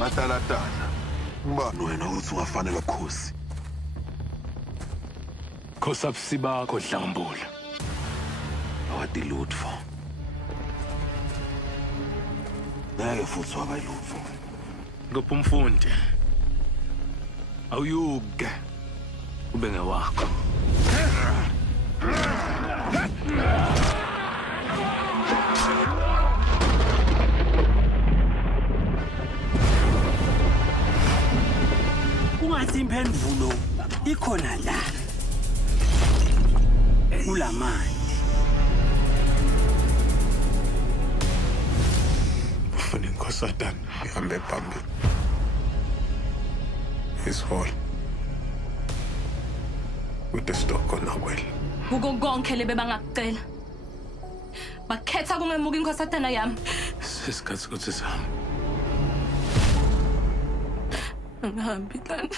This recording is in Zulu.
matalatana ngibani wena uthi ungafanele Khosi? Khosi abusi bakho Dlangambula. Awadi lutfo. Ngeke futhi wabayilutfo. Ngopha umfundi. Awuyuke ube ngewakho. Ungathi imphendulo ikhona la. Kulamandi. Ufuna inkosatana ihambe phambili. Isihole. With the stock on Nawel. Kuko konke lebe bangakucela. Bakhetha kungemuka inkosatana yami. Sesikhathi ukuthi sihambe. Angihambi lana.